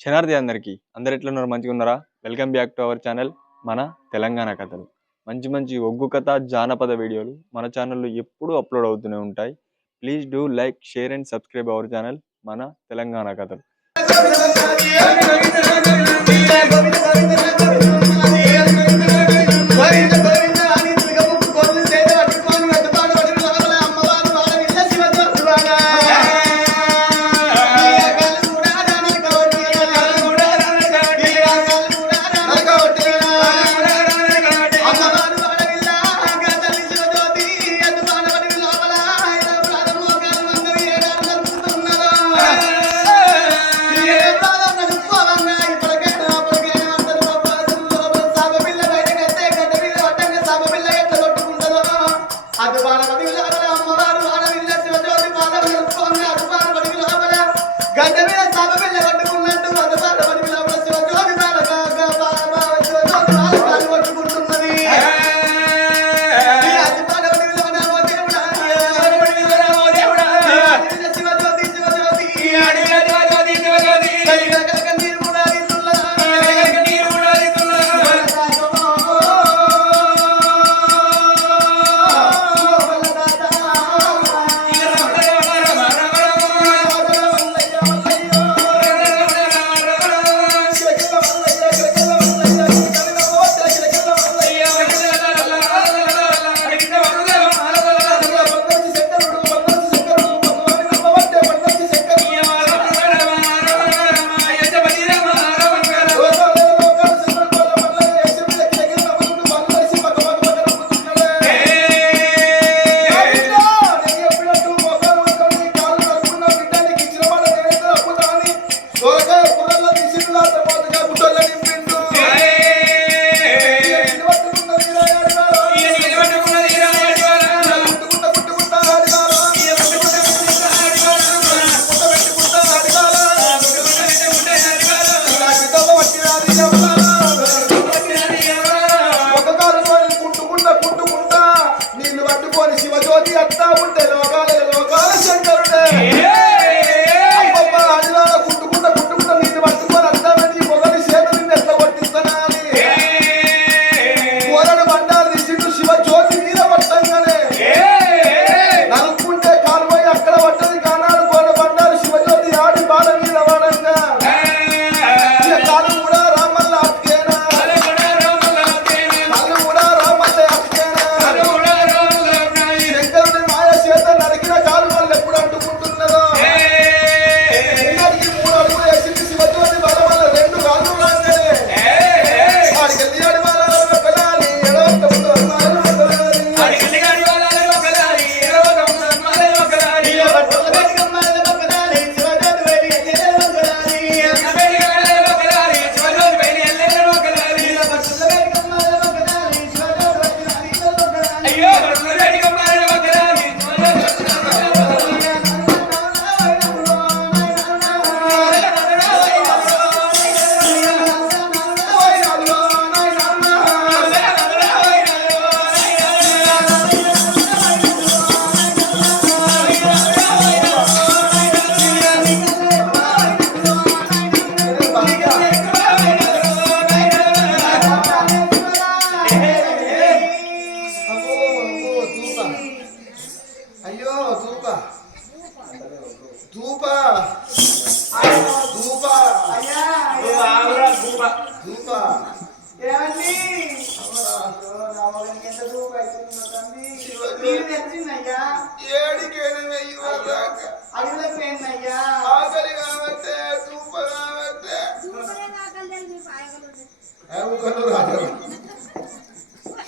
శనార్థి అందరికీ అందరు ఎట్లున్నారు మంచిగా ఉన్నారా? Welcome back to our channel మన తెలంగాణ కథలు. మంచి మంచి ఒగ్గు కథ జానపద వీడియోలు మన ఛానల్లో ఎప్పుడూ అప్లోడ్ అవుతూనే ఉంటాయి. Please do like, share and subscribe our channel మన తెలంగాణ కథలు.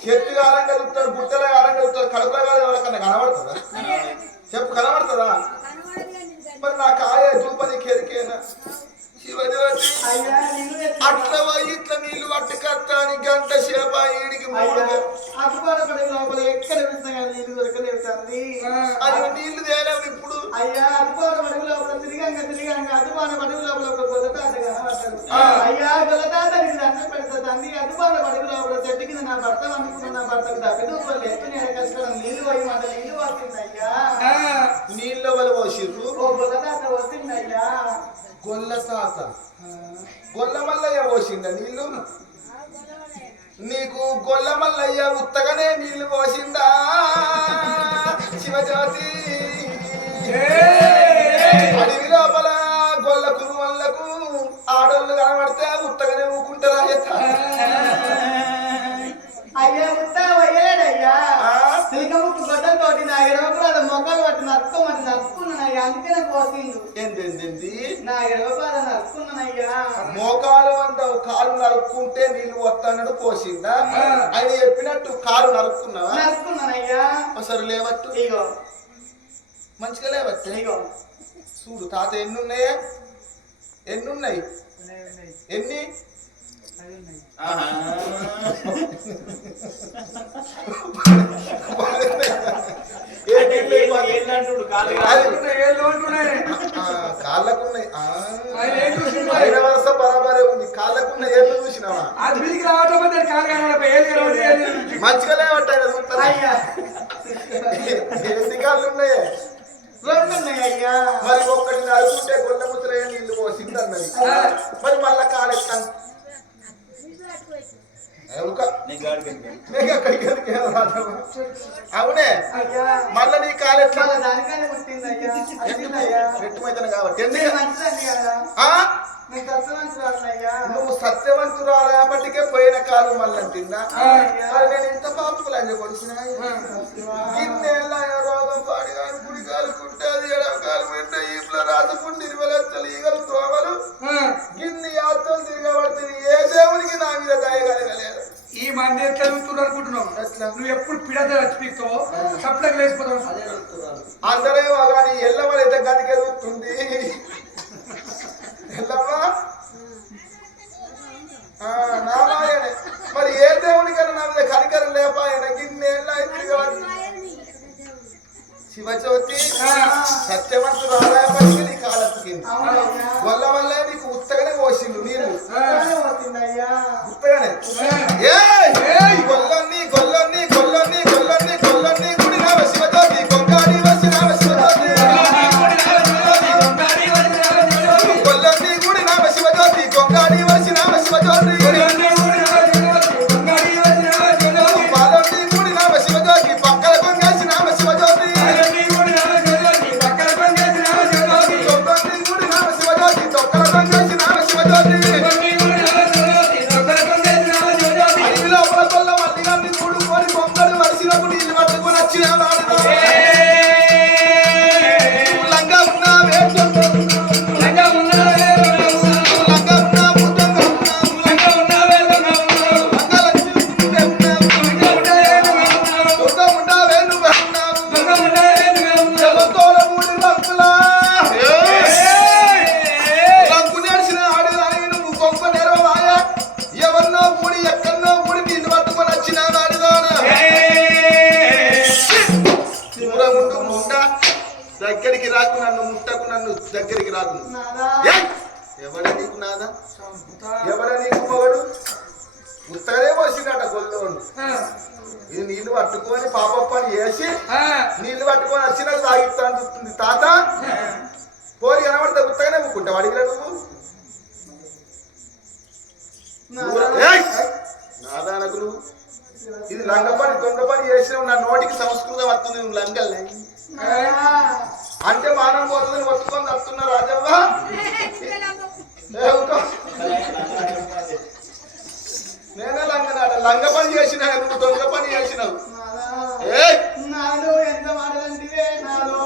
చెట్టుగా ఆరం కలుగుతాడు, బుట్టలో ఆరం కలుగుతాడు, కడుపులో ఎవరికన్నా కనబడుతుందా? చెప్పు, కనబడుతుందా? మరి నా కాయ చూపని కెరికేనా? శివజ్యోతి అట్లా ఇట్లా నీళ్లు పట్టుకత్తాని గంట సేప ఈడికి లోపల ఎక్కడ నీళ్లు దొరకలేవుతుంది. అది నీళ్లు తేలేవు ఇప్పుడు. అయ్యా అదుపాన పడుగు లోపల తిరిగాక అదుపాన పడుగు లోపల ఒక గొల్లతాత కనబడ్డాడు. అయ్యా గొల్లతాత నీకు దండం పెడుతుంది. అదుపాన పడుగు లోపల చెట్టు కింద నా భర్త అనుకున్న నా భర్తకు తప్పిదూపలు ఎత్తి నేను కష్టం నీళ్లు పోయి మాట నీళ్లు వస్తుంది అయ్యా. నీళ్ళ వల్ల పోసిర్రు. ఓ గొల్లతాత వస్తుంది అయ్యా. గొల్ల తాత గొల్ల మల్లయ్య పోసిండ నీళ్ళు నీకు గొల్ల మల్లయ్య ఉత్తగానే నీళ్లు పోసిందా శివజ్యోతి అడవి లోపల గొల్ల కురువళ్ళకు ఆడోళ్ళు కనబడితే ఉత్తగానే ఊకుంటారా అయ్యా ఉత్తా వయ్యలేడయ్యా తిరిగముక్కు గొడ్డలతోటి నా ఎడవపాద మొక్కలు పట్టి నరుక్కున్నానయ్యా అందుకే నాకు పోసిండు ఏంటి నా ఎడవపాద నరుక్కున్నానయ్యా మోకాలు అంత కాలు నరుక్కుంటే నీళ్ళు వస్తానడు పోసిందా ఆయన చెప్పినట్టు కాలు నరుక్కున్నానయ్యా ఒకసారి లేవట్టు ఇగో మంచిగా లేవట్టు ఇగో చూడు తాత ఎన్నున్నాయి ఎన్ని కాళ్ళకున్నాయి 5 వరుస బరాబరే ఉంది కాళ్ళకున్న ఏళ్ళు చూసినావా మంచిగా లేవట్టాయి ఎన్ని కాళ్ళు ఉన్నాయే రెండున్నాయ్యా మరి ఒక్కటి నడుచుకుంటే గొల్ల ముద్రయ్య నీళ్లు పోసింది అన్నది మరి మళ్ళా కాలెత్తాను అవునే మళ్ళా నీ కాలెట్లా దానికనే పుట్టిందయ్యా రెట్టుమైతే కాబట్టి మంచిదండి కదా నువ్వు సత్యవంతురాలు కాబట్టికే పోయిన కాలం మళ్ళీ తిన్నా నేను ఇంత పాపులని కొడుకున్నా గిన్నెల రోగం పాడిగాను గుడి కాలుకుంటే అది ఎడవ కాలు పెట్టే ఇంట్లో రాజపుండి 20 లక్షలు ఈగలు తోమలు గిన్ని యాత్రలు తిరగబడుతుంది ఏ దేవునికి నా మీద దయగలగలేదు ఈ మంది ఎట్లా చూస్తున్నారు అనుకుంటున్నావు నువ్వు ఎప్పుడు పిడత చచ్చిపోతావు చప్పలకు లేచిపోతావు అందరేమో కానీ ఎల్లవరైతే గదికి ఎదుగుతుంది ఎల్లమ్మా నారాయణే మరి ఏ దేవునికన్నా నా మీద కనికరం లేపాయన గిన్నెళ్ళ శివజ్యోతి సత్యవంతుడు ఆదాయపడికి నీ కాలెత్తుకింది వల్ల వల్ల నీకు ఉత్తగానే పోసిండు నీళ్ళు ఉత్తగానే గొల్లొన్ని గొల్లొన్ని గొల్లొన్ని గొల్లొన్ని గొల్లొన్ని గుడి నావ శివజ్యోతి కొంగాడి వచ్చి నావ శివజ్యోతి గొల్లొన్ని గుడి నావ శివజ్యోతి కొంగాడి వచ్చి నావ శివజ్యోతి పాలొన్ని గుడి నావ శివజ్యోతి పక్కల కొంగేసి నావ శివజ్యోతి దగ్గరికి రాకు నన్ను ముట్టకు నన్ను దగ్గరికి రాకు ఎవడ నీకు నాదా ఎవడ నీకు మొగడు ఉత్తగనే పోసినట గొల్లోడు ఇది నీళ్లు పట్టుకొని పాపని వేసి నీళ్లు పట్టుకొని వచ్చినట్టు తాగిస్తాను చూస్తుంది తాత పోరి కనబడితే ఉత్తగానే ముక్కుంటావు అడిగిరా నువ్వు నాదానకు నువ్వు ఇది లంగపని దొంగపని చేసినావు నా నోటికి సంస్కృతం వస్తుంది నువ్వు లంగల్ని అంటే మానవ పోతుందని పట్టుకొని వస్తున్నా రాజవ్వ నేనే లంగనాట లంగ పని చేసిన నువ్వు దొంగ పని చేసినావు నాలో ఎంత మాటలంటే నాలో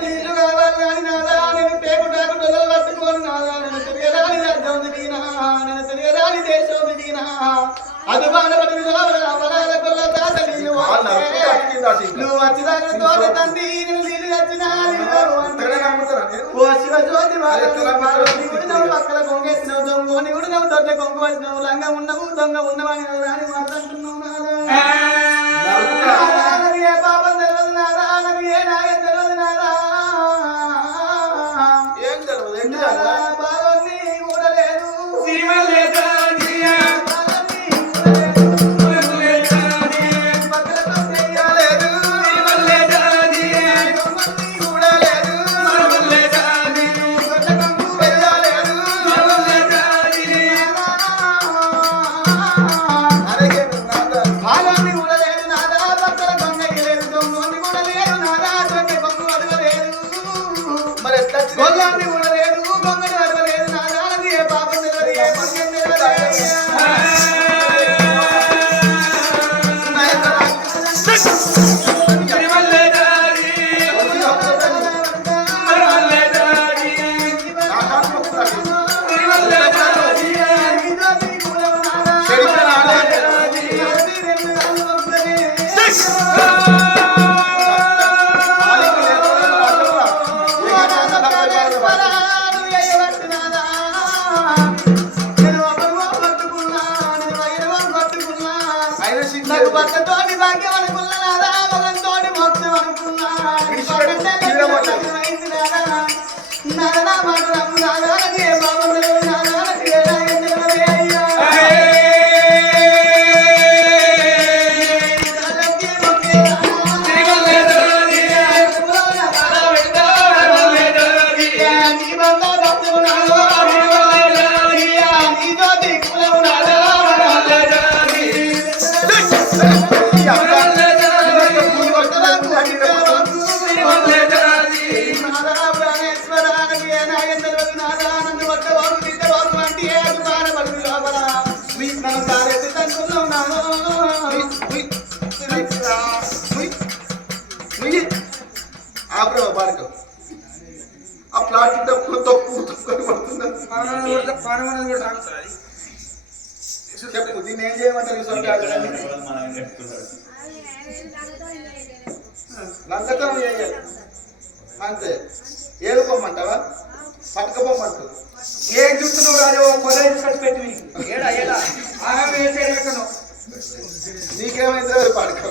నీళ్ళు కావాలి కానీ నాదా నేను పేపటాకు డొల్లలు పట్టుకోను నాదా నేను తిరగరాని రాజ్యం దిగినా నేను తిరగరాని దేశం దిగినా అది బాధపడి నువ్వు వచ్చిదాకా తోట తండ్రి నీళ్ళు వచ్చినా ఓ శివజ్యోతి పక్కల కొంగేసినావు దొంగని కూడా నువ్వు దొడ్డ కొంగు వచ్చినావు లంగా ఉన్నావు దొంగ ఉన్నవాని రాని మాట్లాడుతున్నావు నాకు ఏ పాపం తెలియదు నాదా నాకు ఏ నాగం తెలియదు నాదా బాగా కూడా లేదు లేదు గొల్లాన్ని కూడా లేదు గొంగడి వరవలేదు నా దానది ఏ పాపం తెలియదు ఏ పుణ్యం తెలియదు అయ్యా. నాకు భర్తతోటి భాగ్యం అనుకున్నా నాదా మగంతోటి మోక్షం అనుకున్నా నాదా మాట నమ్ము నాదా ఏ బాబు నాదా అయ్యా. ఆ ప్లాస్టిక్ డబ్బులు తప్పు తప్పుకొని పడుతుంది. చెప్పు దీన్ని ఏం చేయమంటారు? లంకతనం చేయాలి అంతే. ఏడుకోమంటావా పట్టుకపోమంటావు? ఏం చూస్తున్నావు రాజు కొద్ది పెట్టి నీకేమైతే పడుకో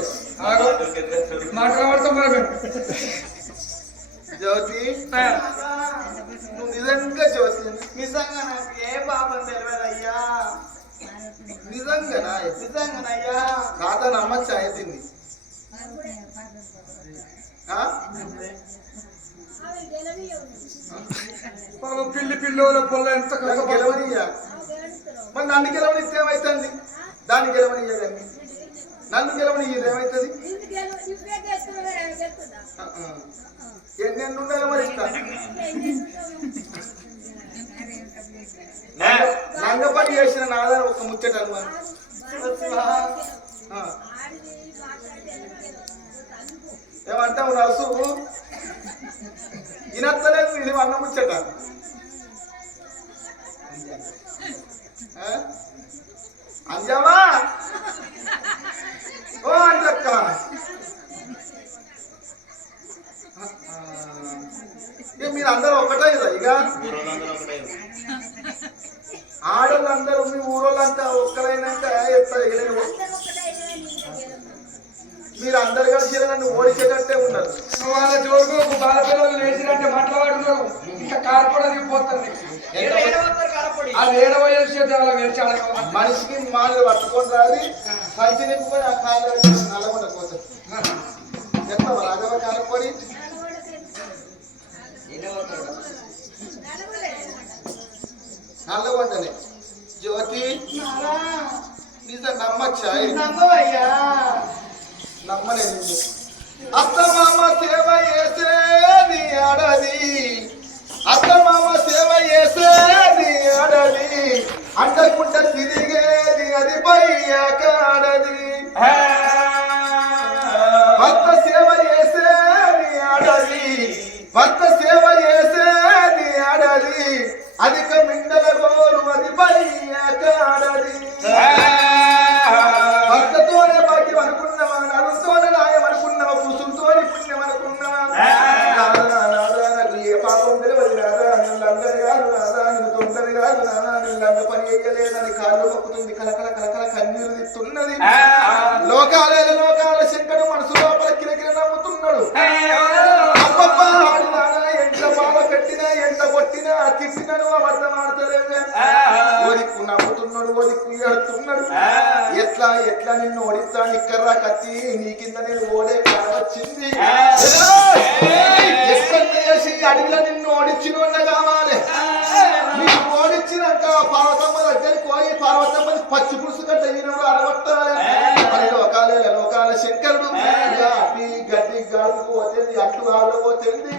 మాట్లాడతాం మరి జ్యోతి నువ్వు నిజంగా జ్యోతి నిజంగా నాకు ఏ పాపం తెలియదు అయ్యా. నిజంగానా? నిజంగానయ్యా. తాత నమ్మచ్చా అయిపోయింది? పిల్లి పిల్లోల పొల్ల ఎంత గెలవనియ్యా మరి నన్ను గెలవనిస్తే ఏమవుతుంది? దాన్ని గెలవనియ్య కానీ నన్ను గెలవనియ్య ఏమవుతుంది? ఎన్నెన్ను ఉండాలి మరి ఇంకా నంగ పని చేసిన నాదా ఒక ముచ్చట అనుమానం. ఏమంటావు నర్సు? ఇనత్తలేదు ఇది అన్న ముచ్చట. అంజామా ఓ అంజక్క మీరు అందరూ ఒకటే కదా ఇక ఆడోళ్ళందరూ మీ ఊరోళ్ళంతా ఒక్కరైనాక మీరు అందరు కలిసి నన్ను ఓడిచేటట్టే ఉన్నారు. వాళ్ళ జోరుకు ఒక బాల పిల్లలు వేసినట్టే మాట్లాడుతున్నారు. ఇంకా కార్పొరేట్ పోతుంది అది ఏడవయేసేది అలా వేర్చాలి. మనిషికి మాలు పట్టుకొని రాదు పంచి నింపుకొని ఆ కాళ్ళు నల్లగొండ పోతుంది. చెప్తావా రాఘవ కాలపడి నల్లగొండనే జ్యోతి నిజం నమ్మచ్చా? నమ్మవయ్యా. నమ్మలేదు. అత్తమామ సేవ చేసేది ఆడది, అత్తమామ సేవ చేసేది ఆడది, అంటకుంట తిరిగేది అది పయ్యాక ఆడది. భర్త సేవ చేసేది ఆడది, భర్త సేవ చేసేది ఆడది, అధిక మిండల గోరు అది పయ్యాక ఆడది. భర్తతోనే భాగ్యం అనుకున్నావా, నలుతోనే న్యాయం అనుకున్నావా, పురుషులతోనే పుణ్యం అనుకున్నావా? నాకు ఏ పాపం తెలియదు నాదా, నిన్ను అందరి కాదు నాదా, నిన్ను తొందరి కాదు నాదా, నిన్ను అంత పని వేయలేదని కాళ్ళు మొక్కుతుంది, కలకల కలకల కన్నీరు తిట్టున్నది. లోకాల శంకడు మనసు లోపల కిరకిర నమ్ముతున్నాడు. అప్పప్ప ఎంత బాధ పెట్టినా ఎంత కొట్టినా తిట్టినను అబద్ధం ఆడతలేవే. ఓదిక్కు నమ్ముతున్నాడు, ఓదిక్కు ఏడుతున్నాడు. ఎట్లా ఎట్లా నిన్ను ఓడిస్తా నిక్కర్రా కత్తి నీ కింద నేను ఓడే కావచ్చింది. ఎక్కడ చేసి అడిగిలో నిన్ను ఓడించిన కావాలి. నీకు ఓడించినాక పార్వతమ్మ దగ్గరికి పోయి పార్వతమ్మని పచ్చి పులుసు కట్ట ఈనాడు అడగొట్టాలి. మరి లోకాల శంకరుడు అట్టి గడ్డి గాడుకు పోతుంది, అట్లు ఆడబోతుంది.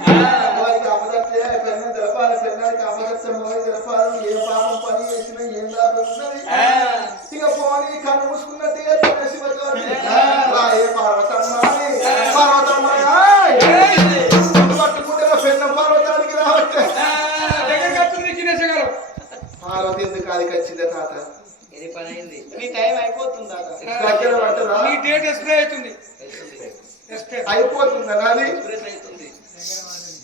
అమ్మదత్తే పెన్న తెలపాలి పెన్నానికి అమ్మదత్త మొదలు తెలపాలి ఏ పాపం పని చేసినా ఏం లాభం ఉన్నది ఇక పోనీ కన్ను మూసుకున్నట్టే శివజ్యోతి రాయే పార్వతమ్మ పట్టుకుంటే పెన్న పార్వతానికి రావట్లే పార్వతి ఎందుకు అది వచ్చిందే తాత నీ టైం అయిపోతుంది దగ్గర పట్టదా నీ డేట్ ఎక్స్పైర్ అవుతుంది అయిపోతుందా నాది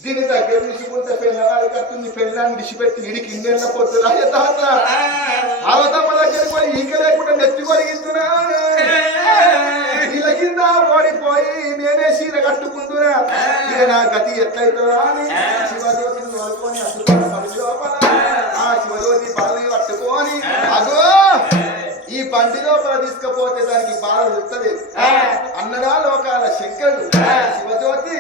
దీని దగ్గర తీసుకుంటే పెళ్ళవాడి కట్టుంది పెళ్ళాన్ని విడిచిపెట్టి ఇడికి ఇన్నేళ్ళ పొద్దులా తాత అవతమ్మ దగ్గర పోయి ఈక లేకుండా నెత్తి కొరిగిస్తున్నా నీళ్ళ కింద ఓడిపోయి నేనే చీర కట్టుకుంటున్నా ఇక నా గతి ఎట్లయితుందా అని శివజ్యోతిని వదుకొని అసలు పడి లోపల ఆ శివజ్యోతి పదవి పట్టుకొని అగో ఈ బండి లోపల తీసుకపోతే దానికి బాధ వస్తుంది అన్నడా లోకాల శంకరుడు శివజ్యోతి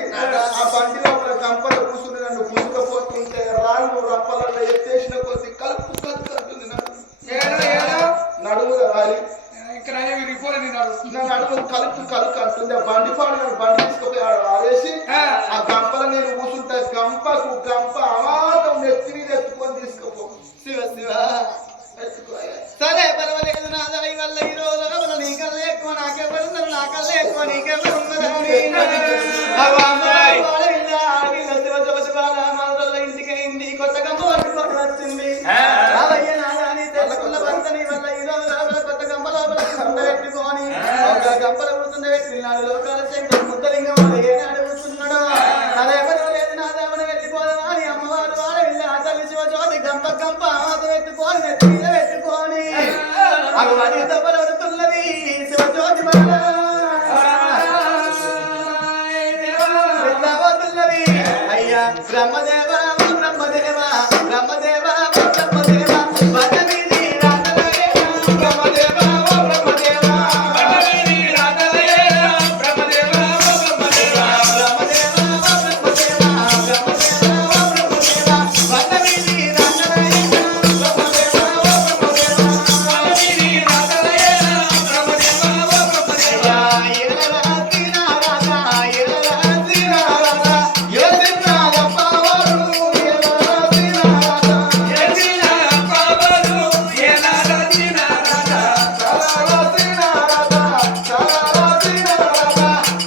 ఆ బండి లోపల గంపలు కూర్చుని నన్ను పుంజుకపోతుంటే రాళ్ళు రప్పలలో ఎత్తేసిన కొద్ది కలుపు కలుపుతుంది నడుము రాలి నా నడుము కలుపు కలుపు అంటుంది ఆ బండి పాడు బండి తీసుకుపోయి ఆడేసి ఆ గంపల నేను కూర్చుంటే గంపకు గంప అమాతం నెత్తి మీద ఎత్తుకొని తీసుకుపో శివ శివ సరే పర్వాలేదు నాదా వల్ల ఈ రోజు నీకల్లా ఎక్కువ నాకెవరున్నారు నాకల్లా ఎక్కువ నీకెవరు ఇంటికి అయింది కొత్తగా పట్టుకొని వచ్చింది రావయ్య నాదాని తెలుసుకున్న భర్తని వల్ల ఈ రోజు లోపల కొత్త గంప లోపల పెట్టుకొని ఒక గంపల కూర్చుండబెట్టి నాడు లోకాల శంకర్ ముద్దలింగం ఏనాడు కూర్చున్నాడు అదే పర్వాలేదు నాదామని వెళ్ళిపోదామా అని అమ్మవారు వాళ్ళ వెళ్ళి ఆ తల్లి శివజ్యోతి గంప గంప ఆమె పెట్టుకొని నెత్తి మీద పెట్టుకొని అవి వారి దెబ్బలుతున్నది శివజ్యోతి వెళ్ళబోతున్నది అయ్యా బ్రహ్మదేవ బ్రహ్మదేవ బ్రహ్మదేవ బ్రహ్మదేవ బట్టమీది రాతలే బ్రహ్మదేవ బ్రహ్మదేవ బట్టమీది రాతలే బ్రహ్మదేవ బ్రహ్మదేవ బ్రహ్మదేవ బ్రహ్మదేవ బ్రహ్మదేవ బ్రహ్మదేవ బట్టమీది రాతలే బ్రహ్మదేవ బ్రహ్మదేవ బట్టమీది రాతలే బ్రహ్మదేవ బ్రహ్మదేవ ఏలరాతి నారాధ ఏలరాతి నారాధ యోసినా అప్పవరు ఏలరాతి నారాధ యోసినా అప్పవరు ఏలరాతి నారాధ సరరాతి నారాధ సరరాతి నారాధ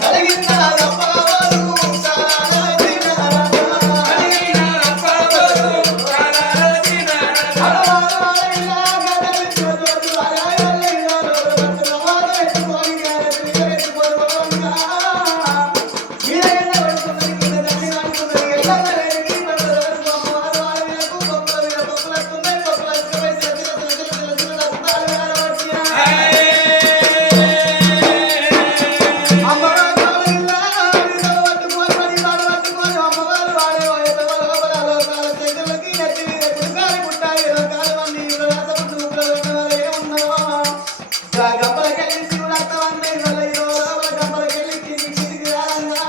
కలిగిన అప్పవరు సరరాతి నారాధ కలిగిన అప్పవరు సరరాతి నారాధ అలవారైనా గదలి చోటు అలవారైనా రొట్టవాడ పెట్టుకొని గారెలు పెట్టుకొని బొంగా మీరేనా పడుతున్నది కింద దగ్గర అనుకున్నది ఎలా లేని పడతారు అమ్మవారు వాళ్ళకు బొక్కలు మీద బొక్కలొస్తున్నాయి బొక్కలొచ్చుకొని చిన్న అద్దాలు కనబడుతున్నాయి అమ్మవారు ఇలా పట్టుకొని మరి వాడు పట్టుకొని అమ్మవారు వాడే ఎదవల లోపల లోకాల శంకరులకి నెత్తి మీద కుడికాలి పుట్టాలి లోకాలు అన్ని రాసపుట్టు ముక్కలు ఏమున్నావో గంపలకెళ్ళి శివుడు అర్థమంటే వల్ల ఈ రోజు గంపలకెళ్ళి కిందికి రాలంగా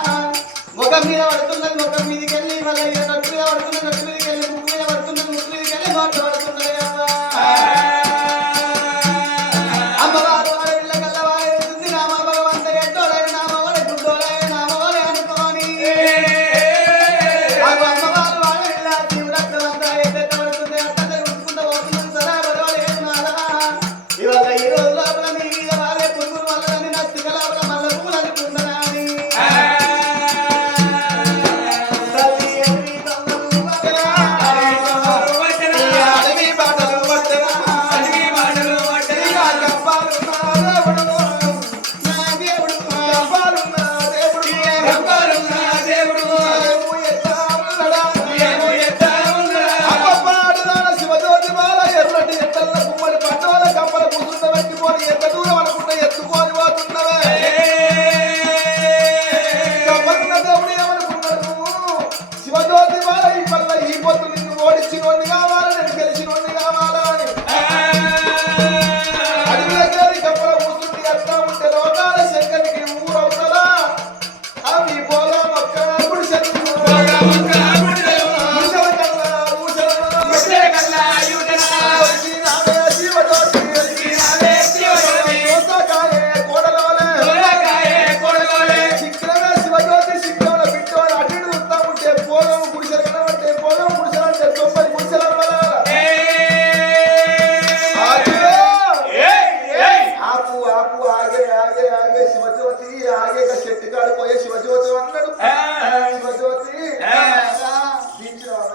ముఖం మీద పడుతున్నది ముఖం మీదకి వెళ్ళి వల్ల ఈ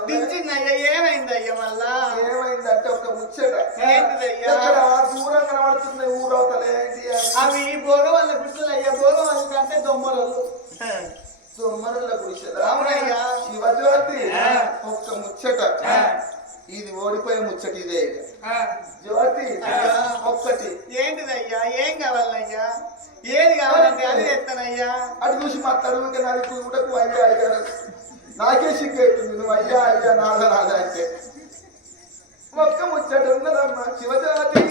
దించిందయ్యా ఏమైందయ్యా మళ్ళా ఏమైందంటే ఒక ముచ్చట ఏంటిదయ్యా ఎక్కడ దూరం కనబడుతున్నాయి ఊరవుతలే ఏంటి అని. అవి భోగవల్ల గుర్తులయ్యా భోగవల్ల కంటే దొమ్మలు దొమ్మరుల గుడిసెల అవునయ్యా శివజ్యోతి ఒక్క ముచ్చట ఇది ఓడిపోయే ముచ్చట ఇదే జ్యోతి ఒక్కటి ఏంటిదయ్యా ఏం కావాలయ్యా ఏది కావాలంటే అది తెస్తానయ్యా అటు చూసి మా తరువుకి నాది చూడకు అయ్యా అయ్యా నాకే సిగ్గైతుంది నువ్వు అయ్యా అయ్యా నాదా నాదా అంటే ఒక్క ముచ్చట ఉన్నదమ్మా శివజ్యోతి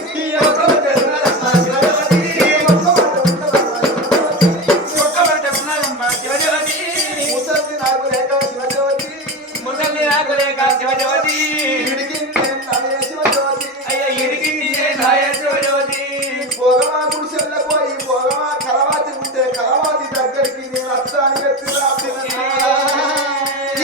ముసలి నాకు లేక శివజ్యోతి ఇడిగింది నాయ శివజ్యోతి భోగమా గుడిసెళ్ళకు పోయి భోగమా కలవాతి ఉంటే కలవాతి దగ్గరికి నేను వస్తా అని చెప్పి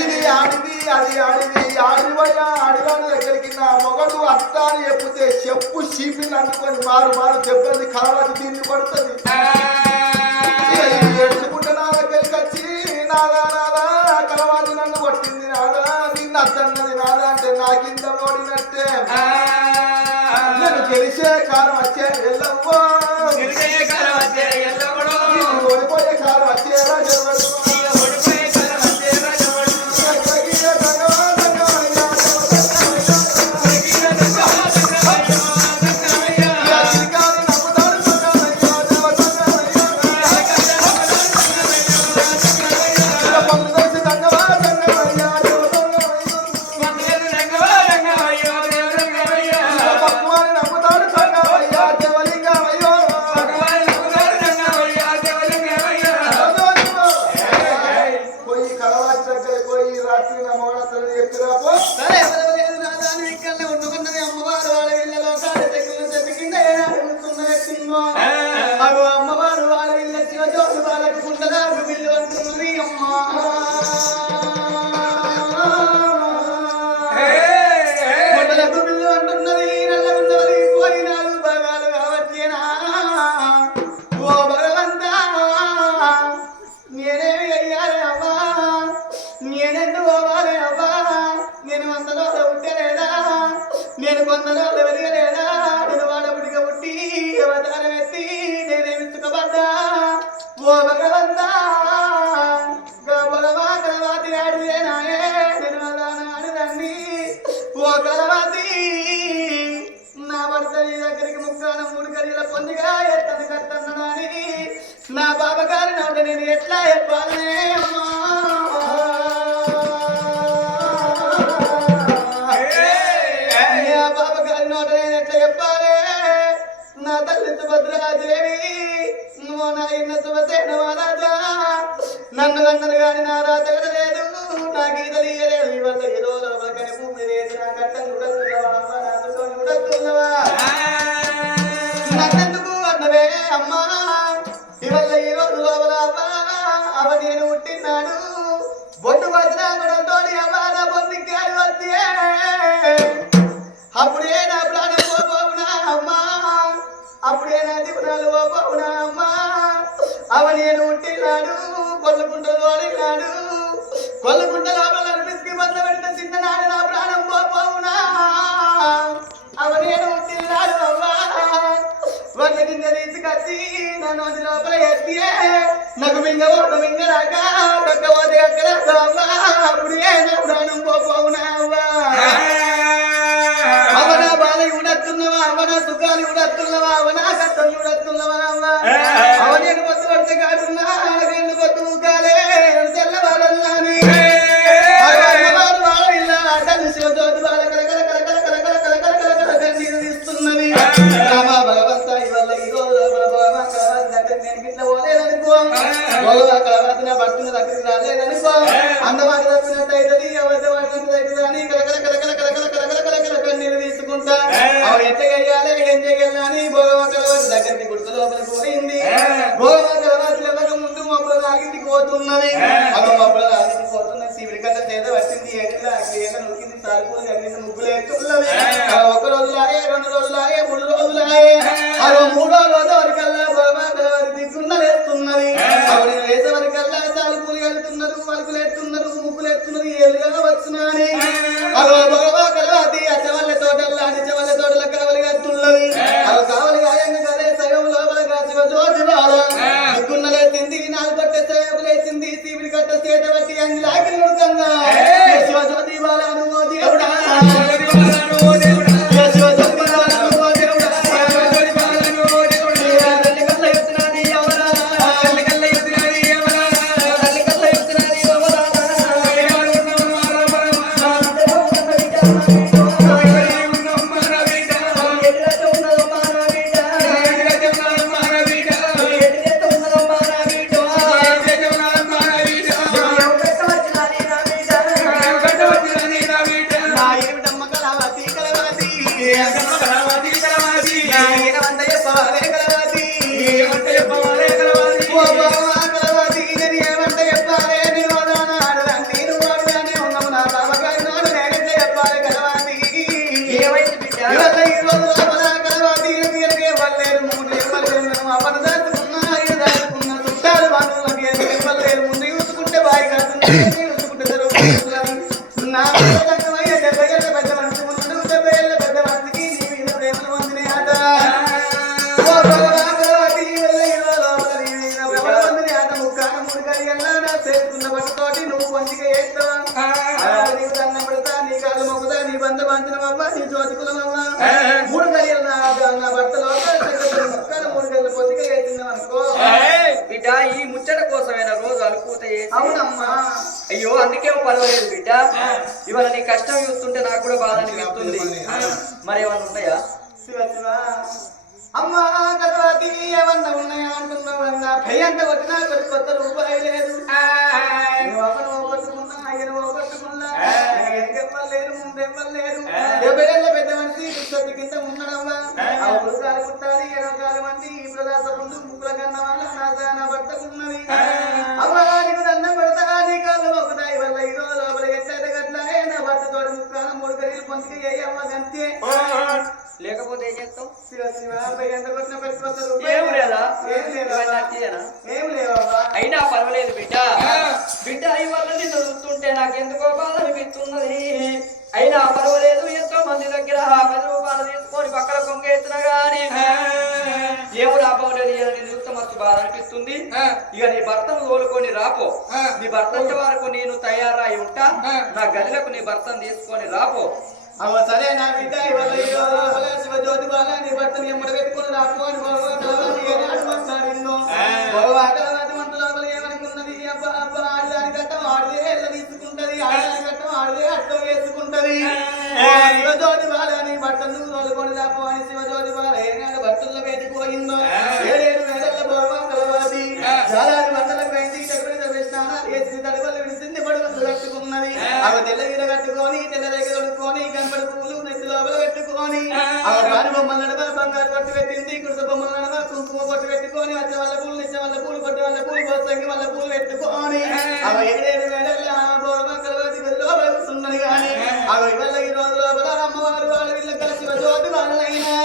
ఇది ఆడిది అది ఆడిది ఆడివయ్యా ఆడివాడి దగ్గరికి నా మొగడు వస్తా అని చెప్తే చెప్పు చీపిని అనుకొని మారు మారు దెబ్బలు కలవాతి దీన్ని పడుతుంది ఏడుచుకుంటే నా దగ్గరికి వచ్చి నాదా నాదా కలవాతి నన్ను కొట్టింది నాదా నిన్ను అద్దన్నది నాదా అంటే నాకింత ఓడినట్టే నేను గెలిచే కాలం వచ్చే ఎల్లవ్వో ఓడిపోయే కాలం వచ్చేరా జరగదు సరే ఎవరెవరు రాజాను ఇక్కడనే ఉండుకున్నది అమ్మవారు వాళ్ళ ఇళ్ళలో కాళ్ళ దగ్గర చెట్టు కింద ఏనాడుతున్నదో అగో అమ్మవారు వాళ్ళ ఇళ్ళ శివజ్యోతి వాళ్ళకు కుండలాగు బిల్లు అంటున్నది అమ్మా కుండలకు బిల్లు అంటున్నది నల్లగున్నది కోరి 4 భాగాలు కావచ్చేనా ఓ భగవంతా నేనేమి అయ్యాలి అవ్వా నేనెందుకు పోవాలి అవ్వా నేను 100 రోజులు పుట్టలేదా నేను 100 రోజులు పెరగలేదా నేను వాడ పుడిక పుట్టి అవతారం ఎత్తి నేనేమి సుఖపడ్డా ఓ భగవంతా భగవా కలవాతి ఆడిదేనాయే నేను ఆడిదాన్ని ఓ కలవాతి నా భర్త నీ దగ్గరికి ముక్కానం 3 గడియల పొందిగా ఎత్తను కట్టన్నాని నా బాబగారి నోట నేను ఎట్లా చెప్పాలనే అమ్మా బాబగారి నోట నేను ఎట్లా చెప్పాలి నా తల్లి సుభద్రాదేవి నువ్వు నా ఇన్న శుభసేన మహారాజా నన్ను అన్నారు కానీ నా రాత లేదు నాకు ఇది తెలియలేదు ఇవాళ ఈ రోజు కానీ భూమి లేదు నా కట్టం చూడస్తున్నావా నా దుఃఖం చూడస్తున్నావా నన్నెందుకు అన్నవే అమ్మా ఇవాళ ఈ రోజు లోపల అవ నేను పుట్టినాడు బొట్టు పడినా కూడా తోడి అవ్వ నా బొందికాయలు వచ్చే అప్పుడే నా ప్రాణం పోవునా అమ్మా అప్పుడే నా జీవనాలు పోవునా అమ్మా అవ నేను పుట్టినాడు కొల్లకుంట తోడినాడు కొల్లకుంట లోపల పిసికి బద్ద పెడితే చిన్ననాడు నా ప్రాణం పోవునా అవ నేను పుట్టినాడు అవ్వా ఒక గింజ తీసుకొచ్చి నా నోటి లోపల ఎత్తి నాకు మింగరాక పక్కపోతే అక్కడ అప్పుడే నా ప్రాణం పోవునా అవ్వా అవన బాల ఉడత్తున్నవా అవన సుఖాలు ఉడత్తున్నవా అవన కష్టం ఉడత్తున్నవా అవనేను పొత్తు పడితే కాదున్నా రెండు పొత్తు కాలే తెల్లవారన్నాని వాళ్ళ ఇల్ల అడ్డని శివజ్యోతి బాల కలకల కలకల కలకల కలకల కలకల కన్నీరు తీస్తున్నది రామా భగవంత ఇవాళ ఈ రోజు దగ్గర నేను గిట్ల పోలేదనుకో భగవంత నా భక్తుల దగ్గరికి రాలేదనుకో అన్నమాట చేస్తున్నది ఏలుగా వచ్చునని అగో భగవా కలవాతి అచ్చవల్ల తోటల్లా నిజవల్ల తోటల కావలి కట్టున్నది అగో కావలి గాయంగా కదే సగం లోపల కాశివ జ్యోతి బాల దిక్కున్నలే తింది నాలుగు కొట్టే సేవలే తింది తీవిడి కట్ట చేత బట్టి అంగి లాగిన ఉడకంగా శివ జ్యోతి బాల అనుమో దేవుడా ఈ ముచ్చట కోసమేనా రోజు అనుకూత అవునమ్మా అయ్యో అందుకే పర్వాలేదు బిడ్డ ఇవాళ నీ కష్టం చూస్తుంటే నాకు కూడా బాధ అనిపిస్తుంది మరి ఏమన్నా ఉన్నాయా శివ శివ అమ్మా కలవాతి ఏమన్నా ఉన్నాయా అంటున్నావన్నా పెయ్యంత కొట్టినా కొద్ది కొత్త రూపాయి లేదు పోగొట్టుకున్నా ఆయన పోగొట్టుకున్నా ఎవ్వలేరు ముందెవ్వలేరు 70 ఏళ్ళ పెద్ద మనిషి సొత్తి కింద ఉన్నాడమ్మా ఆ పురుగాలు పుట్టాలి 20 మంది ఈ ప్రదాస ముందు ముక్కుల కన్న వాళ్ళ నా భర్తకున్నది అమ్మా నీకు దండం పెడతా నీ కాళ్ళు మొక్కుతాయి వల్ల ఈ రోజు లోపల ఎట్లయితే గట్లాయే నా భర్త తోడు ముక్కాన 3 గడియలు పొందికి అమ్మ గంతే లేకపోతే ఏం చేస్తావు శివ శివ ఎంత కొట్టిన పెట్టుకోతారు ఏం లేదా ఏం లేవా అయినా పర్వాలేదు బిడ్డ బిడ్డ అయి వల్ల నిన్ను చూస్తుంటే నాకు ఎందుకో బాధ అనిపిస్తున్నది అయినా పర్వాలేదు ఎంతో మంది దగ్గర 10 రూపాయలు తీసుకొని పక్కన కొంగేస్తున్నా గాని ఏం రాబోలేదు నేను చూస్తే మస్తు బాధ అనిపిస్తుంది ఇక నీ భర్తను తోలుకొని రాపో నీ భర్త వచ్చే వరకు నేను తయారై ఉంటా నా గదిలకు నీ భర్తను తీసుకొని రాపో అవ సరే నా బిడ్డ ఇవాళ శివ జ్యోతి బాల నీ భర్తని ఎమ్మడ పెట్టుకుని రాకు అని ఏమనుకున్నది అబ్బా అబ్బా ఆడదాని గట్టం ఆడదే ఎల్ల తీసుకుంటది ఆడదాని గట్టం ఆడదే అట్టం వేసుకుంటది శివ జ్యోతి బాల నీ భర్తను తోలుకొని రాపు అని శివ జ్యోతి బాల ఏనాడు భర్తల్లో పెట్టుకోయిందో 7 వేల బోర్వా కలవాది చాలా వందలకు వెండి స్నానాలు వేసి తడుగలు విడిసింది పడుగలు కట్టుకున్నది అవి తెల్ల గిర కట్టుకొని తెల్ల దగ్గర కట్టుకొని కనపడి పువ్వులు నెత్తి లోపల పెట్టుకొని అవి కాని బొమ్మల నడమ బంగారు పట్టు పెట్టింది కుడుత బొమ్మల నడమ కుంకుమ పట్టు పెట్టుకొని వచ్చే వాళ్ళ పూలు నిచ్చే వాళ్ళ పూలు కొట్టి వాళ్ళ పూలు పోసంగి వాళ్ళ పూలు పెట్టుకొని అవి 7 వేల బోర్వా కలవాది లోపల కూర్చున్నది కానీ అవి ఇవాళ ఈ రోజు లోపల అమ్మవారు వాళ్ళ వీళ్ళ కలిసి జ్యోతి వాళ్ళైనా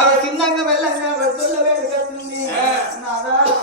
అవి చిన్నంగా వెళ్ళంగా